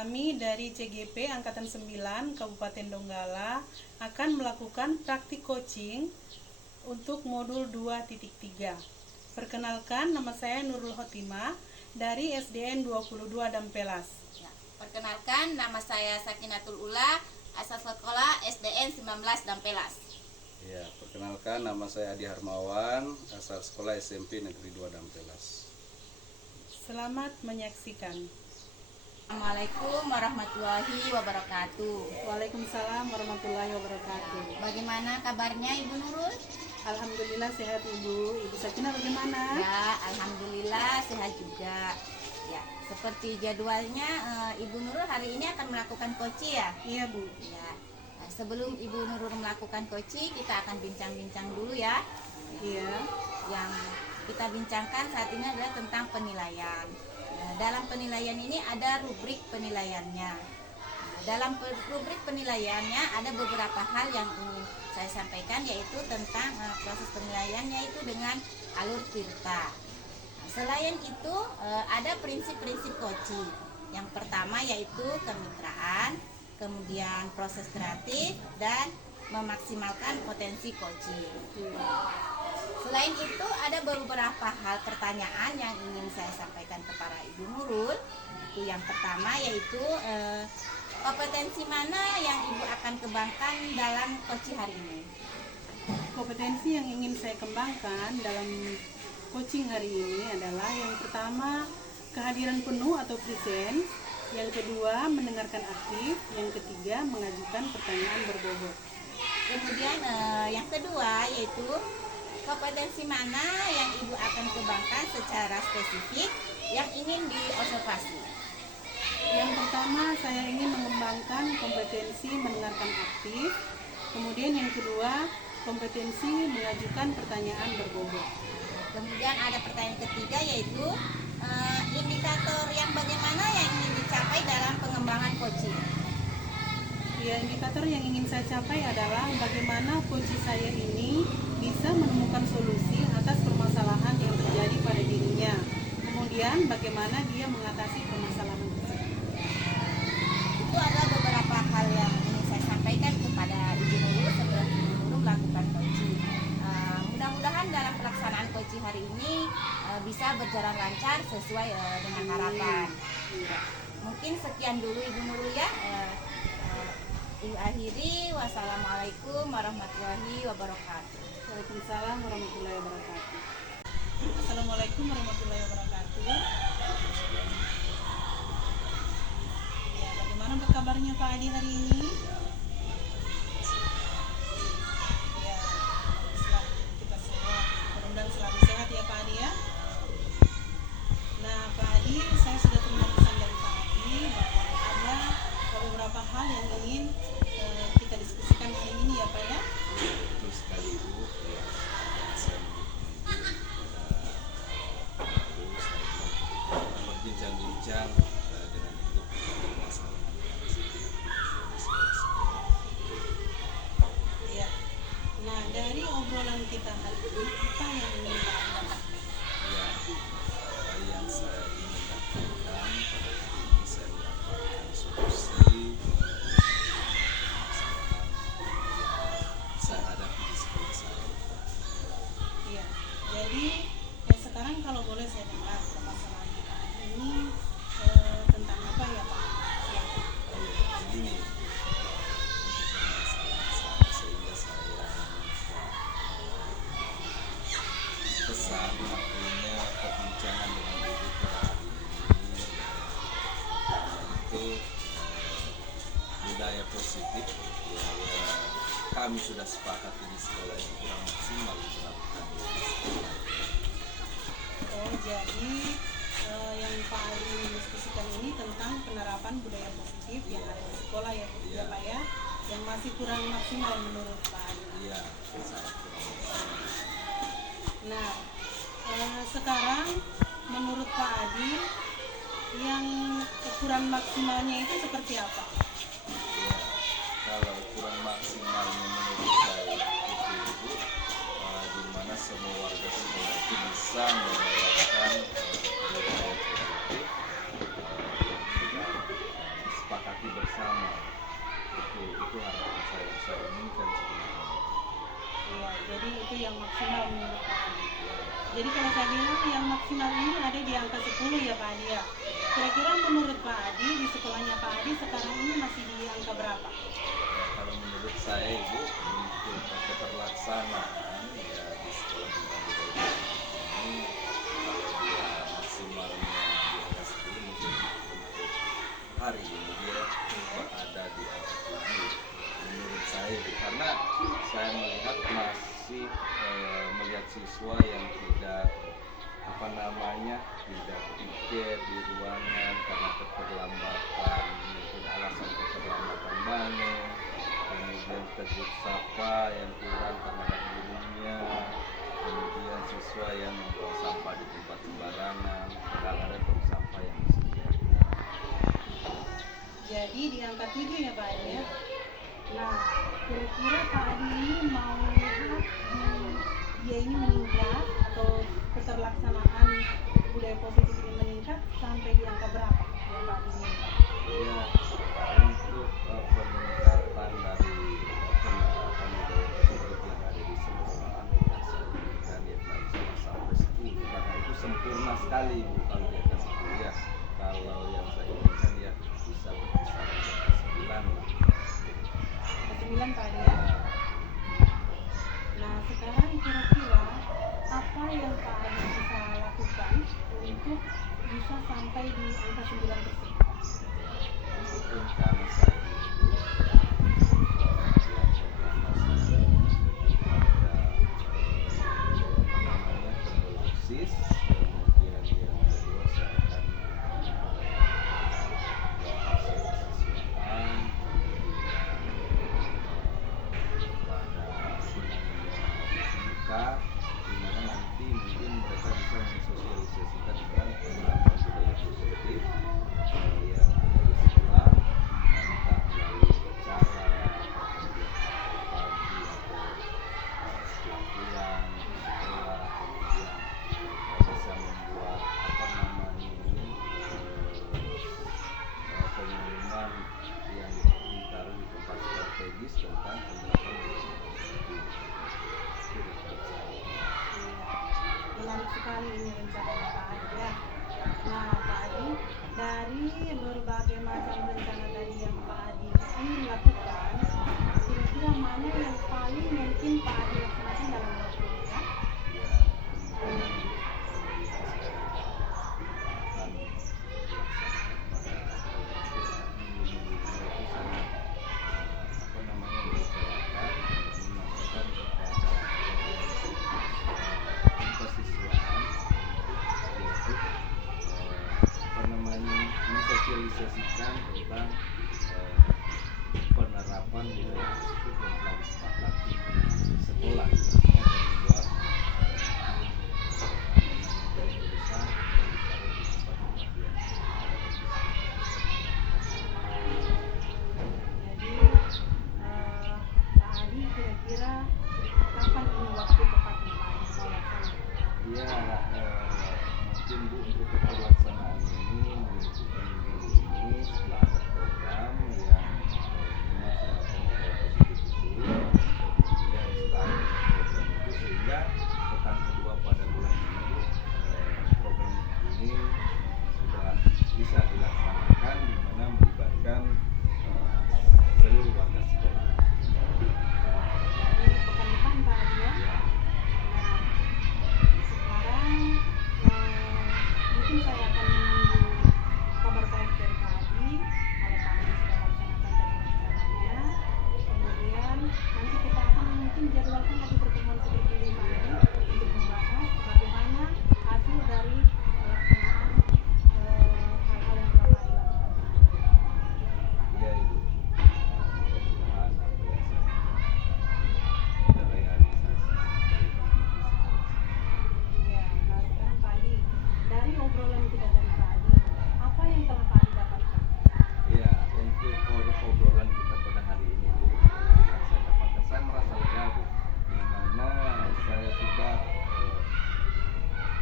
Kami dari CGP Angkatan 9 Kabupaten Donggala akan melakukan praktik coaching untuk modul 2.3. Perkenalkan, nama saya Nurul Hotimah dari SDN 22 Dampelas. Ya, perkenalkan, nama saya Sakinatul Ula, asal sekolah SDN 19 Dampelas. Ya, perkenalkan, nama saya Adi Harmawan, asal sekolah SMP Negeri 2 Dampelas. Selamat menyaksikan. Assalamualaikum warahmatullahi wabarakatuh. Waalaikumsalam warahmatullahi wabarakatuh. Bagaimana kabarnya Ibu Nurul? Alhamdulillah sehat Ibu. Ibu Sakinah bagaimana? Ya, alhamdulillah sehat juga. Ya, seperti jadwalnya Ibu Nurul hari ini akan melakukan koci ya? Iya Bu. Ya. Nah, sebelum Ibu Nurul melakukan koci, kita akan bincang-bincang dulu ya. Iya. Yang kita bincangkan saat ini adalah tentang penilaian. Dalam penilaian ini ada rubrik penilaiannya. Dalam rubrik penilaiannya ada beberapa hal yang ingin saya sampaikan, yaitu tentang proses penilaiannya itu dengan alur tirta. Selain itu ada prinsip-prinsip koci. Yang pertama yaitu kemitraan, kemudian proses kreatif, dan memaksimalkan potensi koci. Selain itu ada beberapa hal pertanyaan yang ingin saya sampaikan kepada Ibu Nurul. Itu yang pertama yaitu kompetensi mana yang Ibu akan kembangkan dalam coaching hari ini? Kompetensi yang ingin saya kembangkan dalam coaching hari ini adalah yang pertama kehadiran penuh atau present, yang kedua mendengarkan aktif, yang ketiga mengajukan pertanyaan berbobot. Kemudian yang kedua yaitu kompetensi mana yang Ibu akan kembangkan secara spesifik yang ingin diobservasi? Yang pertama saya ingin mengembangkan kompetensi mendengarkan aktif, kemudian yang kedua kompetensi mengajukan pertanyaan berbobot. Kemudian ada pertanyaan ketiga yaitu indikator yang bagaimana yang ingin dicapai dalam pengembangan coaching. Ya, indikator yang ingin saya capai adalah bagaimana coaching saya ini bisa menemukan solusi atas permasalahan yang terjadi pada dirinya. Kemudian bagaimana dia mengatasi permasalahan tersebut. Itu adalah beberapa hal yang ingin saya sampaikan kepada Ibu Nurul sebelum Ibu Nurul melakukan coaching. Mudah-mudahan dalam pelaksanaan coaching hari ini bisa berjalan lancar sesuai dengan harapan. Mungkin sekian dulu Ibu Nurul ya. Ibu akhiri, wassalamualaikum warahmatullahi wabarakatuh. Waalaikumsalam warahmatullahi wabarakatuh. Assalamualaikum warahmatullahi wabarakatuh. Ya, bagaimana kabarnya Pak Adi hari ini? Ya, baguslah kita semua mudah-mudahan selalu sehat ya Pak Adi ya. Nah Pak Adi, saya sudah terima pesan dari Pak Adi bahwa ada beberapa hal yang ingin kita diskusikan hari ini ya Pak ya. Betul sekali Ibu. Ya, saya berbincang-bincang dengan Ibu masalah. Ya. Nah dari obrolan kita hari ini apa yang ingin Pak Adi dapatkan? Ya, apa yang saya ingin dapatkan pada hari ini, saya mendapatkan solusi saya hadapi di sekolah saya. Iya. Jadi sekarang kalau boleh saya dengar permasalahan Pak Adi ini tentang apa ya Pak? Silakan. Ini masalah sehingga saya pesan artinya perbincangan dengan Ibu pada hari ini yaitu budaya positif ya, kami sudah sepakat di sekolah itu kurang maksimal diterapkan di sekolah. Oh jadi yang Pak Adi diskusikan ini tentang penerapan budaya positif yang ada di sekolah ya, ya Pak ya, yang masih kurang maksimal menurut Pak Adi. Iya, sangat kurang maksimal. Nah sekarang menurut Pak Adi yang kurang maksimalnya itu seperti apa? Ya, kalau kurang maksimalnya menurut saya itu di mana semua warga sekolah itu bisa menerapkan budaya positif yang tidak saya inginkan sebenarnya. Iya, jadi itu yang maksimal menurut Pak Adi. Jadi kalau saya bilang yang maksimal ini ada di angka 10 ya Pak Adi ya. Kira-kira menurut Pak Adi di sekolahnya Pak Adi sekarang ini masih di angka berapa? Nah, kalau menurut saya Ibu untuk keterlaksanaan ya di sekolah tentang budaya ini kalau dia maksimalnya di angka 10 mungkin untuk hari ini dia ada di angka 7 menurut saya Ibu. Karena saya melihat masih melihat siswa yang tidak tidak pikir di ruangan karena keterlambatan, mungkin alasan keterlambatan bangun, kemudian tegur sapa yang kurang karena ada gurunya, kemudian siswa yang membuang sampah di tempat sembarangan, kadang-kadang tong sampah yang disediakan. Jadi di angka 7 ya Pak Adi ya. Nah, kira-kira Pak Adi ini mau lihat dia ini meningkat atau keterlaksanaan budaya positif ini meningkat sampai di angka berapa yang Pak Adi inginkan? Ya, untuk peningkatan dari penerapan budaya positif yang ada di sekolah, yang saya inginkan ya tidak bisa sampai 10 karena itu sempurna sekali kalau di atas 10 ya. Kalau yang saya inginkan ya bisa berkisar sampai 9 lah. 9 Pak Adi ya. Nah, sekarang kira-kira apa yang Pak Adi bisa lakukan untuk bisa sampai di angka 9 tersebut? Mungkin karena saya itu penulisis, kemudian yang kedua saya akan siswaan pada di mana nanti mungkin mereka bisa mensosialisasikan tentang penerapan budaya positif yang ada di sekolah, entah melalui acara, kemudian pagi atau setelah pulang ke sekolah, kemudian bisa membuat pengumuman yang ditaruh di tempat strategis tentang penerapan budaya positif. Menarik sekali ini rencananya Pak Adi ya. Nah Pak Adi, dari berbagai macam rencana tadi yang Pak Adi ingin lakukan, kira-kira mana yang paling mungkin Pak Adi laksanakan dalam waktu dekat? Mensosialisasikan tentang penerapan budaya positif yang telah disepakati di sekolah, khususnya dan membuat keputusan dan ditaruh di tempat-tempat yang Jadi Pak Adi kira-kira kapan ini waktu tepatnya Pak Adi mau laksanakan? ya mungkin Bu untuk keterlaksanaan ini menentukan ini setelah ada program yang melaksanakan budaya positif itu, kemudian setelah program itu sehingga pekan kedua pada bulan ini program ini sudah bisa dilaksanakan di mana melibatkan seluruh warga sekolah. Jadi pekan depan Pak Adi ya. Sekarang mungkin saya akan menunggu kabar baik dari Pak Adi kalau Pak Adi sudah laksanakan dari rencananya. Kemudian nanti kita akan mungkin jadwalkan lagi pertemuan seperti ini Pak Adi untuk membahas bagaimana hasil dari pelaksanaan hal-hal yang telah Pak Adi lakukan. Ya Ibu, mudah-mudahan apa yang saya lakukan terrealisasi. Ya, nah sekarang Pak Adi, dari obrolan kita tadi Pak Adi, apa yang telah Pak Adi dapatkan? Ya, untuk obrolan kita pada hari ini Bu, yang saya dapatkan, saya merasa lega Bu, di mana saya sudah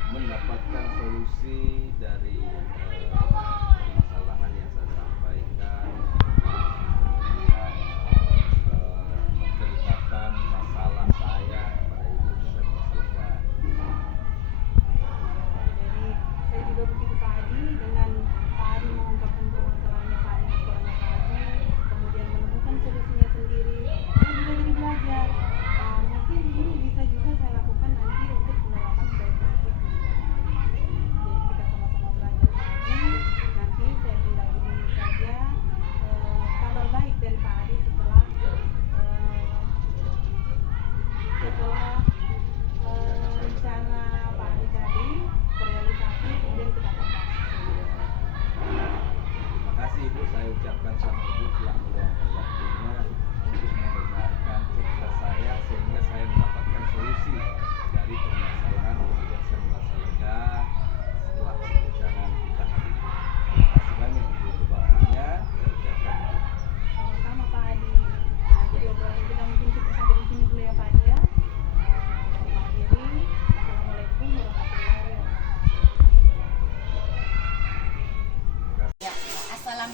mendapatkan solusi dari permasalahan yang saya sampaikan, kemudian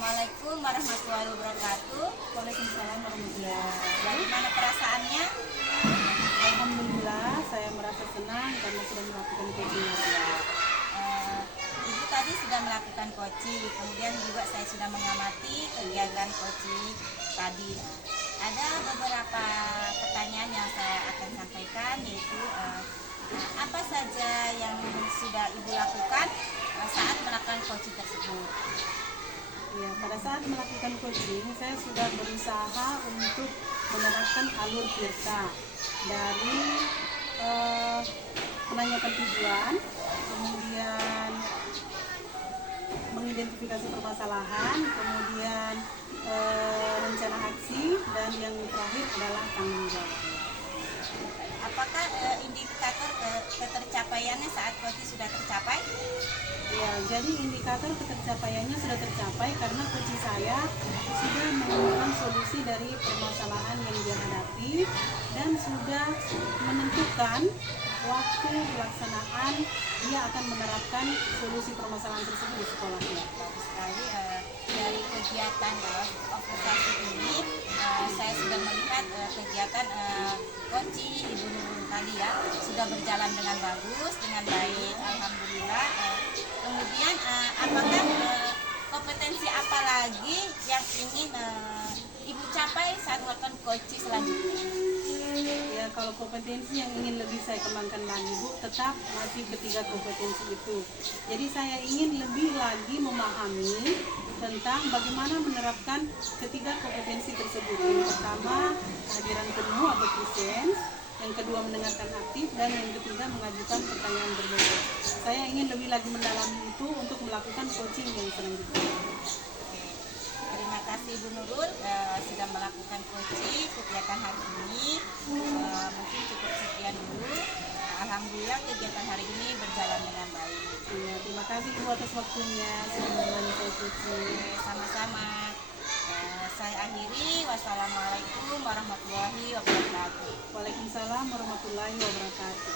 Assalamualaikum warahmatullahi wabarakatuh. Waalaikumsalam warahmatullahi wabarakatuh. Bagaimana perasaannya? Alhamdulillah, saya merasa senang karena sudah melakukan coaching awal. Ibu tadi sudah melakukan coaching, kemudian juga saya sudah mengamati kegiatan coaching tadi. Ada beberapa pertanyaan yang saya akan sampaikan, yaitu apa saja yang sudah Ibu lakukan saat melakukan coaching tersebut? Ya, pada saat melakukan coaching, saya sudah berusaha untuk menerapkan alur tirta dari menanyakan tujuan, kemudian mengidentifikasi permasalahan, kemudian rencana aksi, dan yang terakhir adalah tanggung jawab. Apakah indikator ketercapaiannya saat coaching sudah tercapai? Ya, jadi indikator ketercapaiannya sudah tercapai karena coaching saya sudah menemukan solusi dari permasalahan yang dia hadapi dan sudah menentukan waktu pelaksanaan dia akan menerapkan solusi permasalahan tersebut di sekolahnya. Bagus sekali. Dari kegiatan observasi ini saya sudah melihat kegiatan coaching Ibu Nurul tadi ya sudah berjalan dengan bagus, dengan baik, alhamdulillah. Kemudian apakah kompetensi apa lagi yang ingin Ibu capai saat melakukan coaching selanjutnya? Ya, kalau kompetensi yang ingin lebih saya kembangkan lagi, Bu, tetap masih ketiga kompetensi itu. Jadi saya ingin lebih lagi memahami tentang bagaimana menerapkan ketiga kompetensi tersebut. Yang pertama, kehadiran penuh atau presence. Yang kedua, mendengarkan aktif. Dan yang ketiga, mengajukan pertanyaan berbobot. Saya ingin lebih lagi mendalami itu untuk melakukan coaching yang selanjutnya. Terima kasih Ibu Nurul sudah melakukan coaching kegiatan hari ini. Mungkin cukup sekian dulu. Alhamdulillah kegiatan hari ini berjalan dengan baik. Ya, terima kasih Bu atas waktunya sudah menemani saya coaching. Sama-sama. Saya akhiri. Wassalamualaikum warahmatullahi wabarakatuh. Waalaikumsalam warahmatullahi wabarakatuh.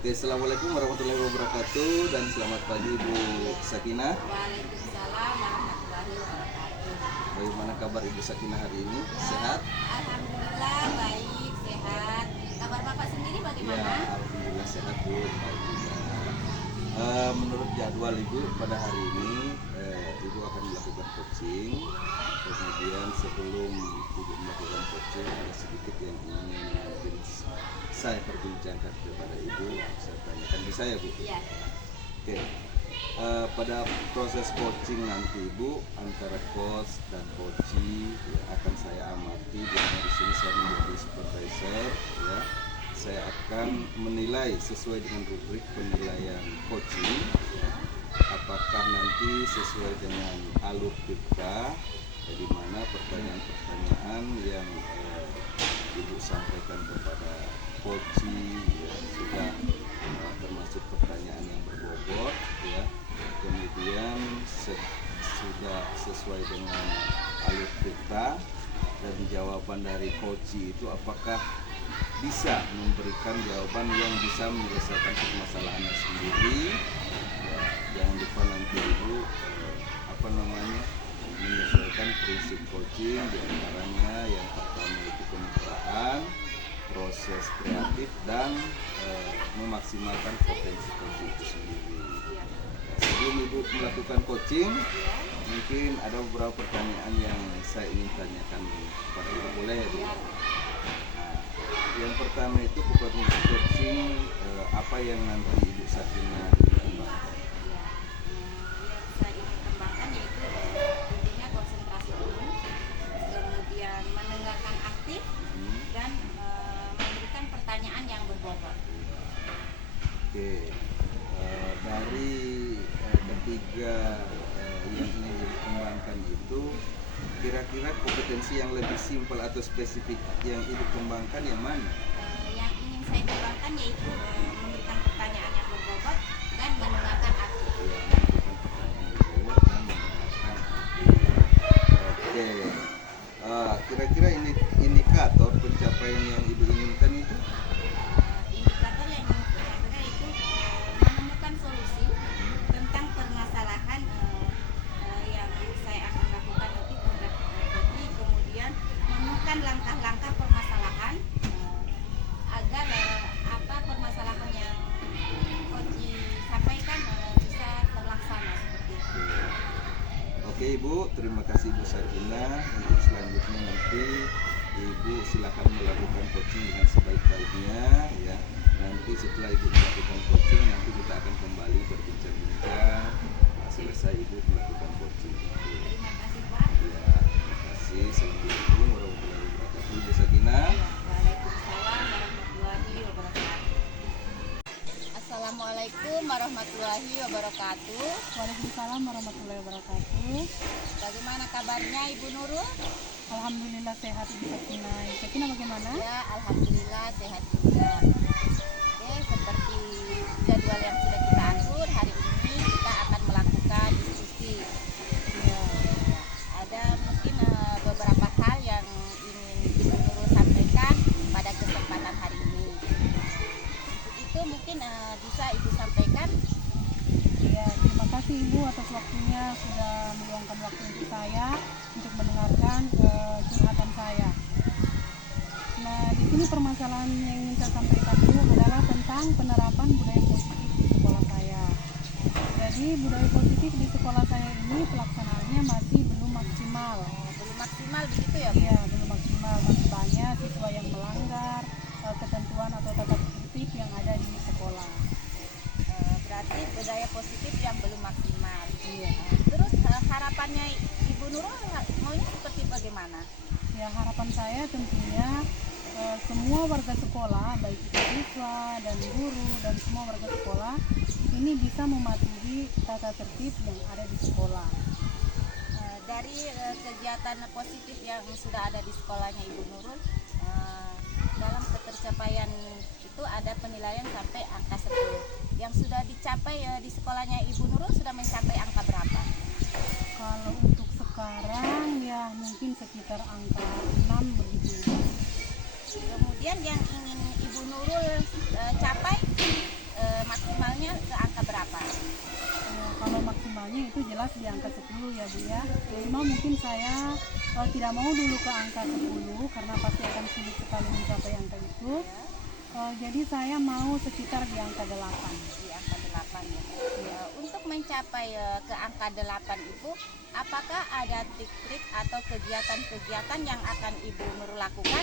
Oke, assalamualaikum warahmatullahi wabarakatuh dan selamat pagi Bu Sakinah. Waalaikumsalam warahmatullahi wabarakatuh. Bagaimana kabar Ibu Sakinah hari ini? Sehat? Alhamdulillah baik, sehat. Kabar Bapak sendiri Ya, bagaimana? alhamdulillah sehat Bu. Baik juga. Menurut jadwal Ibu pada hari ini Ibu akan melakukan coaching. Kemudian sebelum Ibu melakukan coaching ada sedikit yang ingin mungkin saya perbincangkan kepada Ibu. Saya tanyakan, bisa ya Bu? Iya. Oke. Pada proses coaching nanti Ibu antara coach dan coachee ya, akan saya amati. Di sini saya menjadi supervisor ya. Saya akan menilai sesuai dengan rubrik penilaian coaching ya. Apakah nanti sesuai dengan alur kita, di mana pertanyaan-pertanyaan yang Ibu sampaikan kepada coachee ya, sudah termasuk pertanyaan yang berbobot ya. Kemudian sudah sesuai dengan alur kita, dan jawaban dari coachee itu apakah bisa memberikan jawaban yang bisa menyelesaikan permasalahannya sendiri ya. Jangan lupa nanti Ibu menyesuaikan prinsip coaching, diantaranya yang pertama itu kemitraan, proses kreatif, dan memaksimalkan potensi coaching itu sendiri. Sebelum Ibu melakukan coaching, mungkin ada beberapa pertanyaan yang saya ingin tanyakan kepada Ibu, boleh ya Bu? Yang pertama itu kompetensi coaching apa yang nanti Ibu Sakinah kembangkan? Saya ingin kembangkan yaitu tentunya konsentrasi penuh, kemudian mendengarkan aktif, dan memberikan pertanyaan yang berbobot. Oke, dari ketiga yang ingin dikembangkan itu, kira-kira kompetensi yang lebih simpel atau spesifik yang Ibu kembangkan yang mana? Yang ingin saya kembangkan yaitu memberikan pertanyaan yang berbobot dan mendengarkan aktif. Ya, melakukan pertanyaan berbobot dan mendengarkan aktif. Oke, kira-kira indikator pencapaian yang Ibu inginkan itu? Indikator yang ingin saya capai yaitu menyampaikan langkah-langkah permasalahan agar apa permasalahan yang Koji sampaikan bisa terlaksana seperti itu. Oke Ibu, terima kasih Ibu Sakinah. Untuk selanjutnya nanti Ibu silakan melakukan coaching dengan sebaik-baiknya ya. Nanti setelah Ibu melakukan coaching, nanti kita akan kembali berbincang-bincang selesai Ibu melakukan coaching. Terima kasih Pak. Ya, terima kasih. Assalamualaikum warahmatullahi wabarakatuh. Ibu Sakinah. Waalaikumsalam warahmatullahi wabarakatuh. Assalamualaikum warahmatullahi wabarakatuh. Waalaikumsalam warahmatullahi wabarakatuh. Bagaimana kabarnya Ibu Nurul? Alhamdulillah sehat Ibu Sakinah. Ibu Sakinah bagaimana? Ya, alhamdulillah sehat juga. Oke, seperti jadwal yang sudah kita atur, hari ini kita akan melakukan diskusi. Ya. Ada mungkin beberapa hal yang ingin Ibu Nurul sampaikan pada kesempatan hari ini. Untuk itu mungkin bisa Ibu sampaikan. Ya, terima kasih Ibu atas waktunya sudah meluangkan waktu untuk saya untuk mendengarkan curhatan saya. Nah, di sini permasalahan yang ingin saya sampaikan itu adalah tentang penerapan budaya positif di sekolah saya. Jadi budaya positif di sekolah saya ini pelaksanaannya masih belum maksimal. Belum maksimal begitu ya, Bu? Iya, belum maksimal. Masih banyak siswa yang melanggar ketentuan atau tata tertib yang ada di sekolah. Berarti budaya positif yang belum maksimal. Iya. Terus harapannya Ibu Nurul maunya seperti bagaimana? Ya, harapan saya tentunya semua warga sekolah, baik itu siswa dan guru dan semua warga sekolah ini bisa mematuhi tata tertib yang ada di sekolah. Dari kegiatan positif yang sudah ada di sekolahnya Ibu Nurul, dalam ketercapaian itu ada penilaian sampai angka 10. Yang sudah dicapai di sekolahnya Ibu Nurul sudah mencapai angka berapa? Kalau untuk sekarang ya mungkin sekitar angka 6 begitu. Kemudian yang ingin Ibu Nurul capai maksimalnya ke angka berapa? Kalau maksimalnya itu jelas di angka 10 ya Bu ya. Cuma mungkin saya tidak mau dulu ke angka 10 karena pasti akan sulit sekali mencapai angka itu. Jadi saya mau sekitar di angka 8. Di angka 8 ya. Untuk mencapai ke angka 8 Ibu, apakah ada trik-trik atau kegiatan-kegiatan yang akan Ibu Nurul lakukan?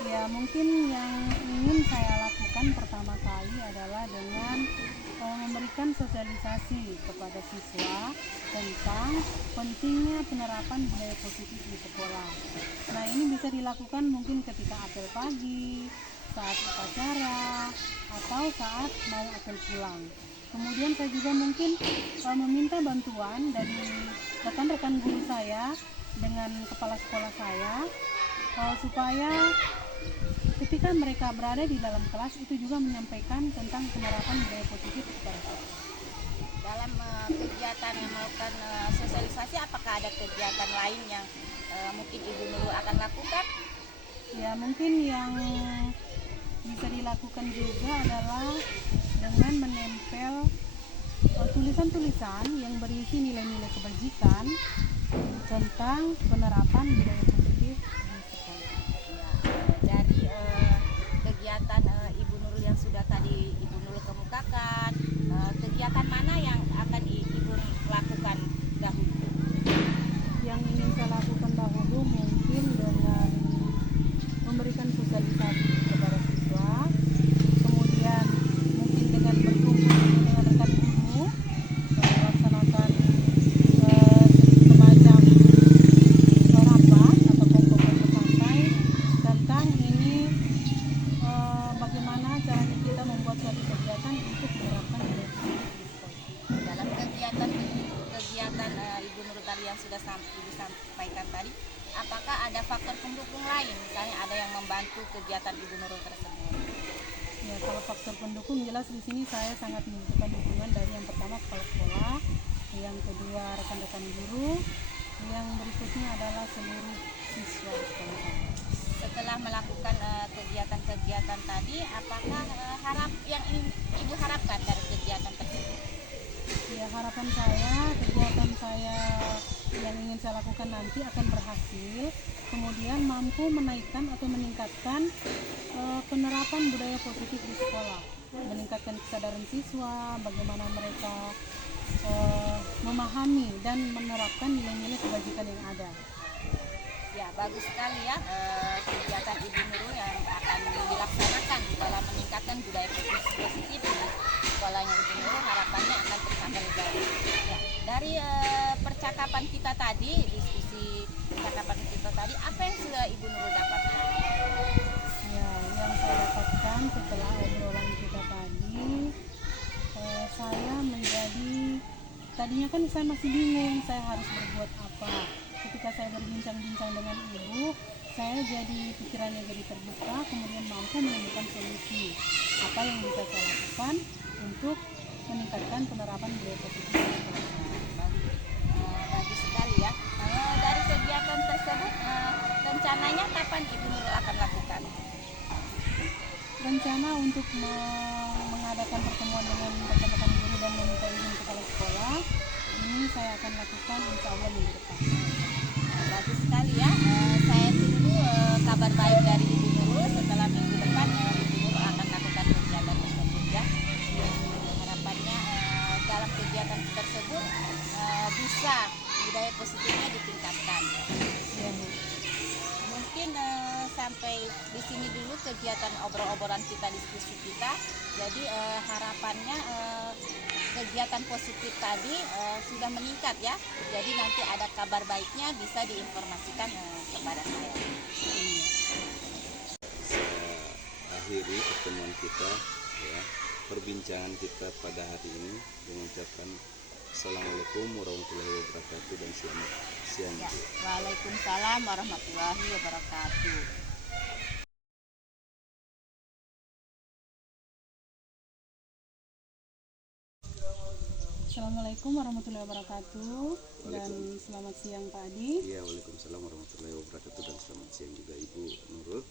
Ya, mungkin yang ingin saya lakukan pertama kali adalah dengan memberikan sosialisasi kepada siswa tentang pentingnya penerapan budaya positif di sekolah. Nah, ini bisa dilakukan mungkin ketika apel pagi, saat upacara, atau saat mau apel pulang. Kemudian saya juga mungkin meminta bantuan dari rekan-rekan guru saya dengan kepala sekolah saya supaya ketika mereka berada di dalam kelas itu juga menyampaikan tentang penerapan budaya positif kepada siswa. Dalam kegiatan yang melakukan sosialisasi, apakah ada kegiatan lain yang mungkin Ibu Nurul akan lakukan? Ya, mungkin yang bisa dilakukan juga adalah dengan menempel tulisan-tulisan yang berisi nilai-nilai kebajikan tentang penerapan budaya positif di sekolah. Dari kegiatan Ibu Nurul yang sudah tadi Ibu Nurul kemukakan, kegiatan mana yang akan Ibu lakukan dahulu? Yang ingin saya lakukan dahulu mungkin dengan memberikan sosialisasi kepada siswa, kemudian mungkin dengan berkumpul dengan rekan guru, melaksanakan semacam rapat atau kelompok santai tentang ini bagaimana caranya kita membuat suatu kegiatan untuk menerapkan budaya positif di sekolah. Dalam kegiatan Ibu Nurul tadi yang sudah Ibu sampaikan tadi, apakah ada faktor pendukung lain, misalnya ada yang membantu kegiatan Ibu Nurul tersebut? Ya, kalau faktor pendukung jelas di sini saya sangat membutuhkan dukungan dari yang pertama kepala sekolah, yang kedua rekan-rekan guru, yang berikutnya adalah seluruh siswa sekolah saya. Setelah melakukan kegiatan-kegiatan tadi, apakah yang ingin Ibu harapkan dari kegiatan tersebut? Ya, harapan saya kegiatan saya yang ingin saya lakukan nanti akan berhasil kemudian mampu menaikkan atau meningkatkan penerapan budaya positif di sekolah, meningkatkan kesadaran siswa, bagaimana mereka memahami dan menerapkan nilai-nilai kebajikan yang ada. Ya, bagus sekali ya kegiatan Ibu Nurul yang akan dilaksanakan dalam meningkatkan budaya positif di sekolahnya Ibu Nurul, harapannya akan tercapai baik. Ya, dari percakapan kita tadi, diskusi percakapan kita tadi, apa yang sudah Ibu Nurul dapatkan? Ya, yang saya dapatkan setelah obrolan kita tadi, saya menjadi, tadinya kan saya masih bingung saya harus berbuat apa. Ketika saya berbincang-bincang dengan ibu, saya jadi pikirannya jadi terbuka, kemudian mampu menemukan solusi apa yang bisa saya lakukan untuk meningkatkan penerapan budaya positif. Bagus sekali ya. Dari kegiatan tersebut, rencananya kapan Ibu Nurul akan lakukan? Rencana untuk mengadakan pertemuan dengan rekan-rekan guru dan meminta izin kepala sekolah, ini saya akan lakukan insya Allah minggu depan. Bagus sekali ya. Saya tunggu kabar baik dari Ibu Nurul setelah minggu depan Ibu Nurul akan lakukan kegiatan tersebut ya. Harapannya dalam kegiatan tersebut bisa budaya positifnya ditingkatkan. Ya, Bu. Mungkin sampai di sini dulu kegiatan obrol-obrolan kita, diskusi kita. Jadi harapannya kegiatan positif tadi sudah meningkat ya. Jadi nanti ada kabar baiknya bisa diinformasikan kepada saya. Saya akhiri pertemuan kita, ya, perbincangan kita pada hari ini dengan ucapan Assalamualaikum warahmatullahi wabarakatuh dan selamat siang. Ya. Waalaikumsalam warahmatullahi wabarakatuh. Assalamualaikum warahmatullahi wabarakatuh dan selamat siang Pak Adi. Iya, waalaikumsalam warahmatullahi wabarakatuh dan selamat siang juga Ibu Nurul.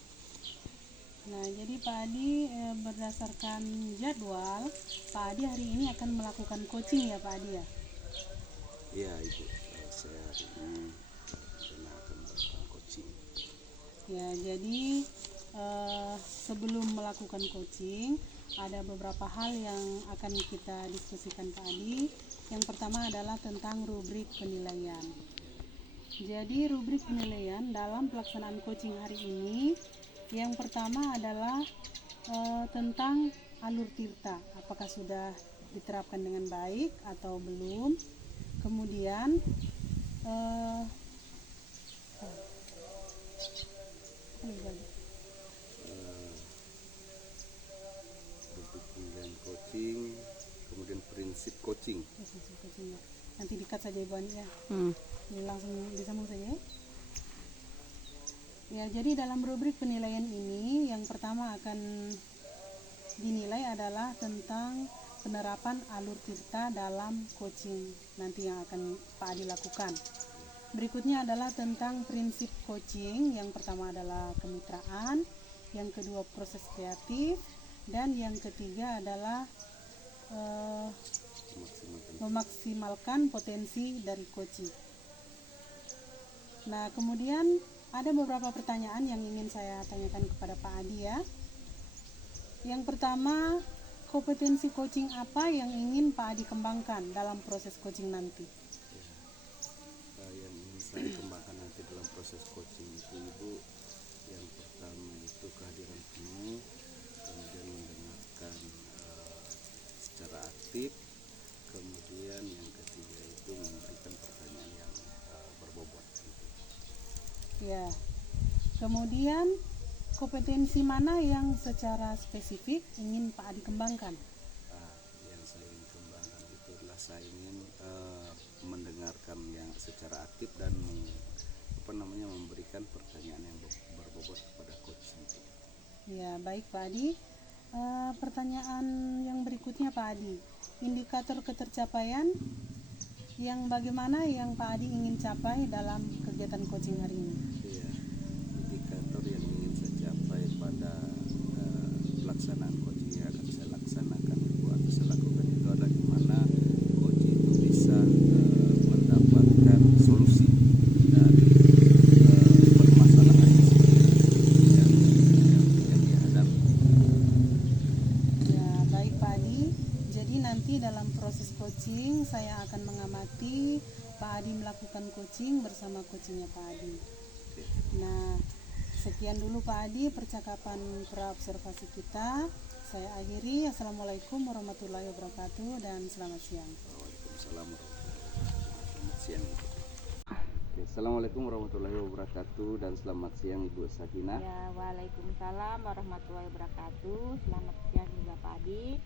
Nah, jadi Pak Adi berdasarkan jadwal, Pak Adi hari ini akan melakukan coaching ya Pak Adi ya? Iya Ibu, saya hari ini rencana akan melakukan coaching. Ya, jadi sebelum melakukan coaching, ada beberapa hal yang akan kita diskusikan Pak Adi. Yang pertama adalah tentang rubrik penilaian. Jadi rubrik penilaian dalam pelaksanaan coaching hari ini, yang pertama adalah tentang alur tirta, apakah sudah diterapkan dengan baik atau belum. Kemudian Rubrik penilaian coaching, kemudian prinsip coaching. nanti dikat saja Ibu Ani ya. Ini langsung disambung saja. Ya, jadi dalam rubrik penilaian ini yang pertama akan dinilai adalah tentang penerapan alur tirta dalam coaching nanti yang akan Pak Adi lakukan. Berikutnya adalah tentang prinsip coaching. Yang pertama adalah kemitraan, yang kedua proses kreatif, dan yang ketiga adalah memaksimalkan potensi dari coaching. Nah, kemudian ada beberapa pertanyaan yang ingin saya tanyakan kepada Pak Adi ya. Yang pertama, kompetensi coaching apa yang ingin Pak Adi kembangkan dalam proses coaching nanti? Yang ingin saya kembangkan nanti dalam proses coaching itu Ibu, yang pertama itu kehadiran penuh, kemudian mendengarkan secara aktif, kemudian yang ketiga itu memberikan pertanyaan yang berbobot. Ya. Kemudian kompetensi mana yang secara spesifik ingin Pak Adi kembangkan? Yang saya ingin kembangkan itu adalah saya ingin mendengarkan yang secara aktif dan memberikan pertanyaan yang berbobot kepada coach. Ya, baik Pak Adi. Pertanyaan yang berikutnya Pak Adi, indikator ketercapaian yang bagaimana yang Pak Adi ingin capai dalam kegiatan coaching hari ini? Ya, indikator yang ingin saya capai pada pelaksanaan coaching yang akan saya laksanakan atau saya lakukan itu adalah di mana coach itu bisa mendapatkan solusi dari permasalahan Sekian dulu Pak Adi percakapan praobservasi kita. Saya akhiri. Assalamualaikum warahmatullahi wabarakatuh dan selamat siang. Waalaikumsalam warahmatullahi wabarakatuh. Selamat siang. Oke, Assalamualaikum warahmatullahi wabarakatuh dan selamat siang Ibu Sakinah. Ya, waalaikumsalam warahmatullahi wabarakatuh. Selamat siang juga Pak Adi.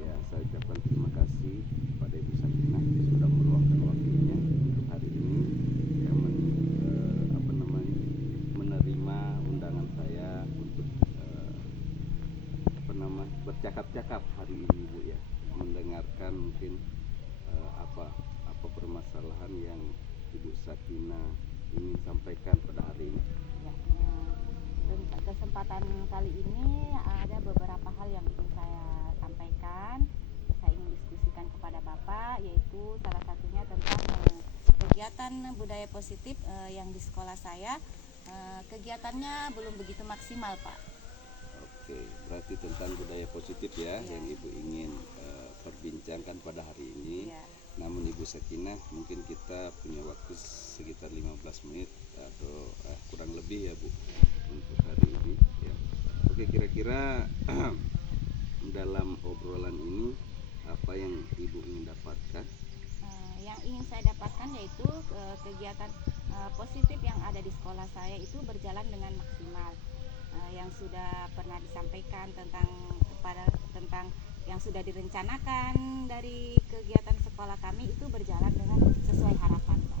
Ya, saya ucapkan terima kasih kepada Ibu Sakinah yang sudah meluangkan waktunya untuk hari ini yang menerima undangan saya untuk bercakap-cakap hari ini Bu ya, mendengarkan mungkin apa permasalahan yang Ibu Sakinah ingin sampaikan pada hari ini. Ya, kesempatan kali ini ada beberapa hal yang ingin saya sampaikan. Saya ingin diskusikan kepada Bapak, yaitu salah satunya tentang kegiatan budaya positif yang di sekolah saya. Kegiatannya belum begitu maksimal, Pak. Oke, berarti tentang budaya positif ya, Iya. yang Ibu ingin perbincangkan pada hari ini. Ya, Namun Ibu Sakinah, mungkin kita punya waktu sekitar 15 menit atau kurang lebih ya Bu untuk hari ini ya. Oke, kira-kira dalam obrolan ini apa yang Ibu ingin dapatkan? yang ingin saya dapatkan yaitu kegiatan positif yang ada di sekolah saya itu berjalan dengan maksimal. Yang sudah pernah disampaikan tentang yang sudah direncanakan dari kegiatan sekolah kami itu berjalan dengan sesuai harapan, Pak.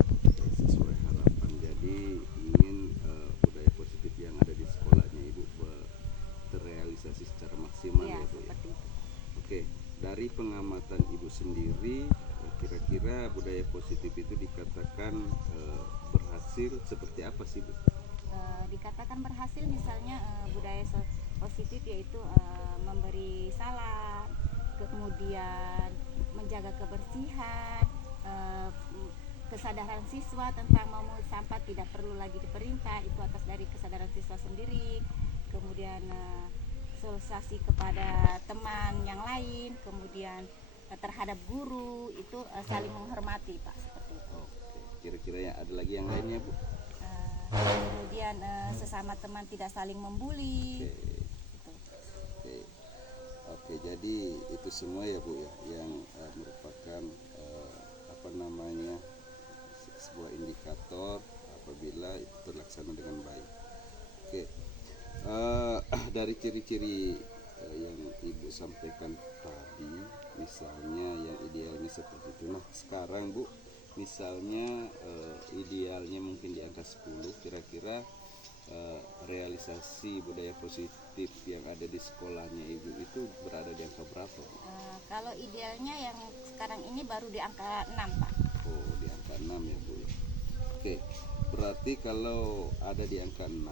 Sesuai harapan. Jadi ingin budaya positif yang ada di sekolahnya Ibu terrealisasi secara maksimal Ya, ya Bu ya. seperti itu. Oke, dari pengamatan Ibu sendiri, kira-kira budaya positif itu dikatakan berhasil seperti apa sih Bu? Dikatakan berhasil misalnya budaya positif yaitu memberi salam, kemudian menjaga kebersihan, kesadaran siswa tentang memungut sampah tidak perlu lagi diperintah, itu atas dari kesadaran siswa sendiri. Kemudian sosialisasi kepada teman yang lain, kemudian terhadap guru itu saling menghormati, Pak, seperti itu. Oke, kira-kira ya ada lagi yang lainnya Bu? Kemudian sesama teman tidak saling membuli. Oke. Gitu. Oke, jadi itu semua ya Bu ya yang merupakan sebuah indikator apabila itu terlaksana dengan baik. Oke, dari ciri-ciri yang Ibu sampaikan tadi, misalnya yang idealnya seperti itu. Nah sekarang Bu, misalnya idealnya mungkin di angka 10, kira-kira realisasi budaya positif yang ada di sekolahnya Ibu itu berada di angka berapa? Kalau idealnya yang sekarang ini baru di angka 6, Pak. Oh, di angka 6 ya Bu. Oke, berarti kalau ada di angka 6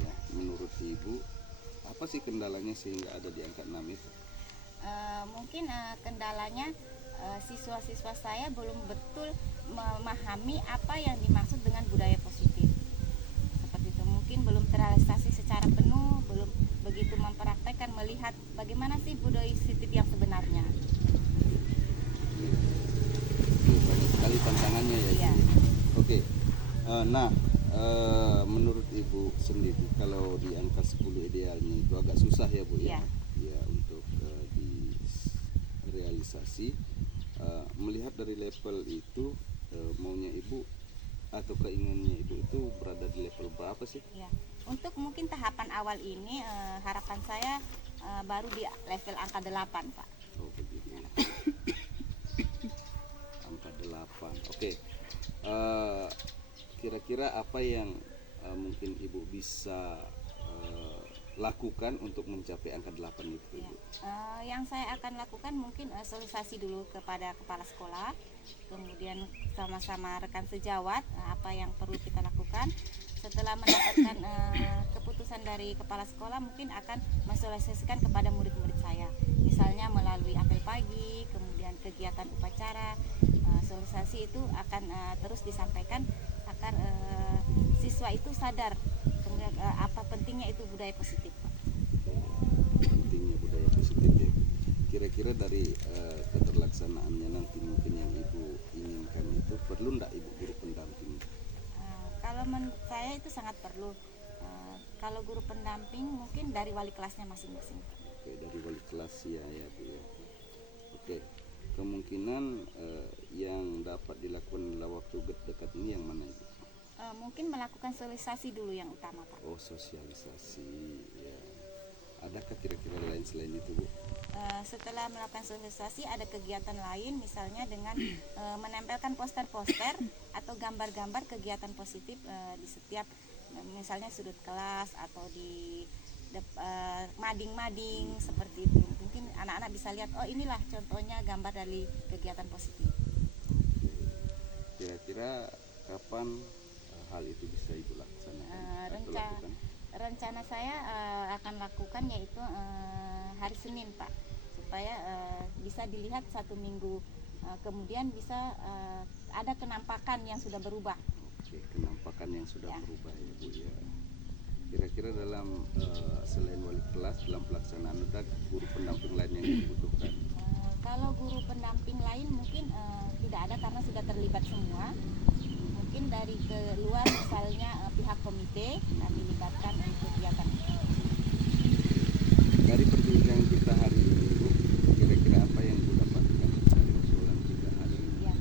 ya, menurut Ibu apa sih kendalanya sehingga ada di angka 6 itu? Mungkin kendalanya siswa-siswa saya belum betul memahami apa yang dimaksud dengan budaya positif. Seperti itu, mungkin belum terrealisasi secara penuh, belum begitu mempraktekkan melihat bagaimana sih budaya positif yang sebenarnya. Oke, banyak sekali tantangannya ya. Iya. Oke, menurut Ibu sendiri kalau di angka 10 idealnya itu agak susah ya Bu ya? Iya. Ya, untuk direalisasi. Melihat dari level itu, maunya Ibu atau keinginannya Ibu itu berada di level berapa sih? Ya, untuk mungkin tahapan awal ini harapan saya baru di level angka 8, Pak. Oh begitu. Angka 8. Oke. Kira-kira apa yang mungkin Ibu bisa lakukan untuk mencapai angka 8 itu Ibu? Yang saya akan lakukan mungkin sosialisasi dulu kepada kepala sekolah, kemudian sama-sama rekan sejawat apa yang perlu kita lakukan. Setelah mendapatkan keputusan dari kepala sekolah, mungkin akan mensosialisasikan kepada murid-murid saya, misalnya melalui apel pagi, kemudian kegiatan upacara. Sosialisasi itu akan terus disampaikan agar siswa itu sadar kemudian apa pentingnya itu budaya positif, Pak. Pentingnya budaya positif ya. Kira-kira dari keterlaksanaannya nanti mungkin yang Ibu inginkan itu perlu enggak Ibu guru pendamping? Kalau menurut saya itu sangat perlu. Kalau guru pendamping mungkin dari wali kelasnya masing-masing. Oke, dari wali kelas ya Bu ya. Oke, kemungkinan yang dapat dilakukan dalam waktu dekat ini yang mana Ibu? Mungkin melakukan sosialisasi dulu yang utama Pak. Oh, sosialisasi ya. Adakah kira-kira lain selain itu Bu? Setelah melakukan sosialisasi ada kegiatan lain, misalnya dengan menempelkan poster-poster atau gambar-gambar kegiatan positif di setiap misalnya sudut kelas atau di mading-mading seperti itu. Mungkin anak-anak bisa lihat, oh inilah contohnya gambar dari kegiatan positif. Kira-kira kapan hal itu bisa Ibu laksanakan atau lakukan? Rencana saya akan lakukan yaitu hari Senin Pak, supaya bisa dilihat 1 minggu kemudian bisa ada kenampakan yang sudah berubah. Oke, kenampakan yang sudah Ya. berubah ya Bu ya. Kira-kira dalam selain wali kelas dalam pelaksanaan ada guru pendamping lain yang dibutuhkan? Kalau guru pendamping lain mungkin tidak ada karena sudah terlibat semua. Mungkin dari keluar misalnya pihak komite kami libatkan untuk kegiatan itu. Dari perbincangan kita hari ini Bu, kira-kira apa yang Bu dapatkan dari obrolan kita hari ini? Ya,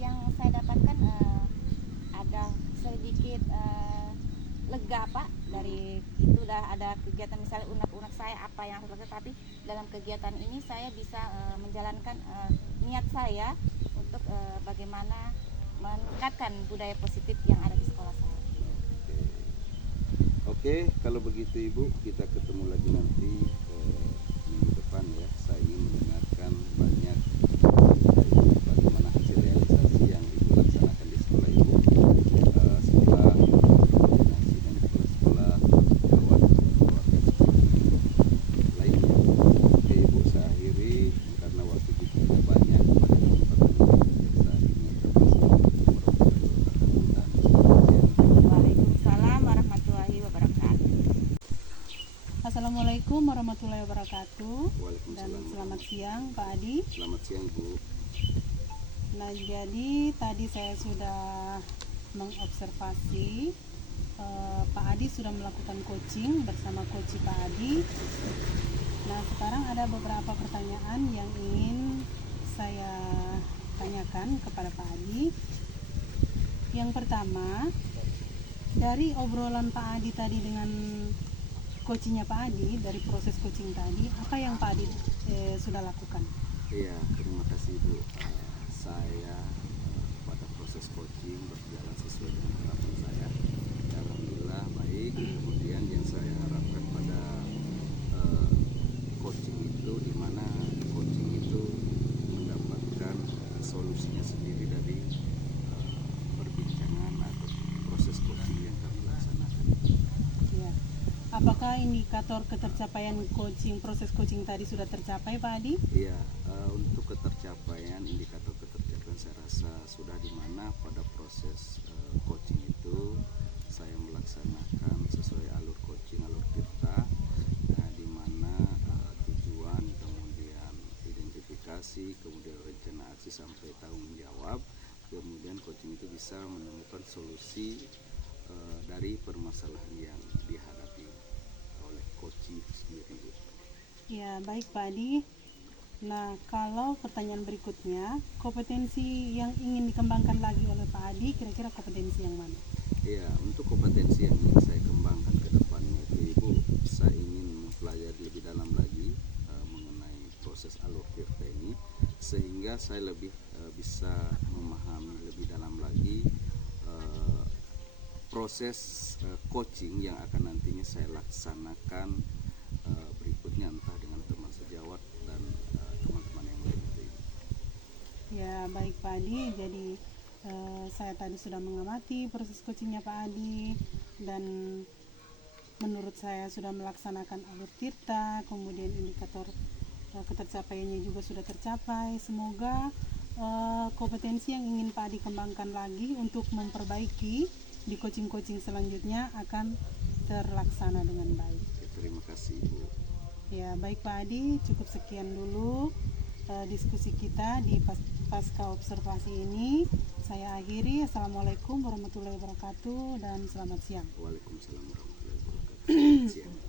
yang saya dapatkan ada sedikit lega Pak, dari itu udah ada kegiatan misalnya unek-unek saya apa yang harus dilakukan, tapi dalam kegiatan ini saya bisa menjalankan niat saya untuk bagaimana meningkatkan budaya positif yang ada di sekolah saya. Oke, kalau begitu Ibu, kita ketemu lagi nanti minggu depan ya. Saya ingin mendengarkan banyak bagaimana hasil realisasi yang Ibu laksanakan di sekolah Ibu setelah koordinasi dengan sekolah-sekolah lewat keluarga sekolah lainnya. Oke Ibu, saya akhiri karena waktu kita tidak banyak. Pada kesempatan ini saya ingin Waalaikumsalam warahmatullahi wabarakatuh. Assalamualaikum warahmatullahi wabarakatuh. Dan Waalaikumsalam. selamat siang Pak Adi. Selamat siang Bu. Nah, jadi tadi saya sudah mengobservasi Pak Adi sudah melakukan coaching bersama coach Pak Adi. Nah, sekarang ada beberapa pertanyaan yang ingin saya tanyakan kepada Pak Adi. Yang pertama, dari obrolan Pak Adi tadi dengan coachingnya Pak Adi, dari proses coaching tadi, apa yang Pak Adi sudah lakukan? Iya, terima kasih Bu. Saya pada proses coaching berjalan sesuai dengan harapan saya. Alhamdulillah baik. Kemudian yang saya harapkan pada coaching itu, di mana coaching itu mendapatkan solusinya sendiri dari perbincangan atau proses coaching yang kami laksanakan. Ya. Apakah indikator ketercapaian coaching, proses coaching tadi sudah tercapai Pak Adi? Iya, untuk ketercapaian, indikator ketercapaian saya rasa sudah, di mana pada proses coaching itu saya melaksanakan sesuai alur coaching, alur tirta, di mana tujuan, kemudian identifikasi, kemudian rencana aksi sampai tanggung jawab, kemudian coaching itu bisa menemukan solusi dari permasalahan yang dihadapi oleh coaching sendiri. Ya, baik Pak Adi. Nah, kalau pertanyaan berikutnya, kompetensi yang ingin dikembangkan lagi oleh Pak Adi, kira-kira kompetensi yang mana? Ya, untuk kompetensi yang ingin saya kembangkan ke depannya itu Ibu, saya ingin mempelajari lebih dalam lagi mengenai proses alur tirta ini, sehingga saya lebih bisa memahami lebih dalam lagi proses coaching yang akan nantinya saya laksanakan berikutnya, entah dengan teman sejawat dan teman-teman yang lain. Ya, baik Pak Adi. Jadi saya tadi sudah mengamati proses coachingnya Pak Adi, dan menurut saya sudah melaksanakan alur tirta, kemudian indikator ketercapaiannya juga sudah tercapai. Semoga kompetensi yang ingin Pak Adi kembangkan lagi untuk memperbaiki di coaching-coaching selanjutnya akan terlaksana dengan baik. Terima kasih Ibu. Ya, baik Pak Adi, cukup sekian dulu diskusi kita di pasca observasi ini. Saya akhiri. Assalamualaikum warahmatullahi wabarakatuh dan selamat siang. Waalaikumsalam warahmatullahi wabarakatuh. siang.